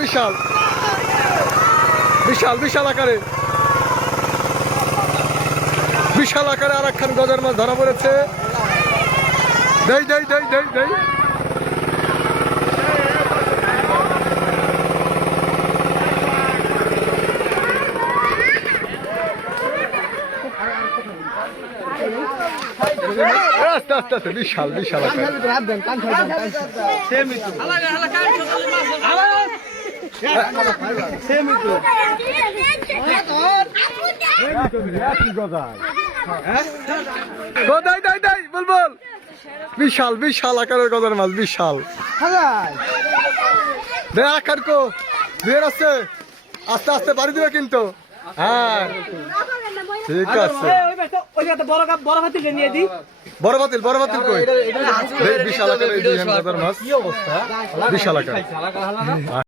বিশাল বিশাল বিশাল আকারে আর একখান গজার মাছ ধরা পড়েছে। দেই দেই দেই দেই দেই আস্তে আস্তে আস্তে বিশাল বিশাল আকারে বল বিশাল বিশাল আকারের গজার মাছ বিশাল আকার কো বের আছে আস্তে আস্তে বাড়ি দিবে কিন্তু। হ্যাঁ ঠিক আছে বড় বাতিল কই বিশাল আকারের গজার মাছ বিশাল আকার।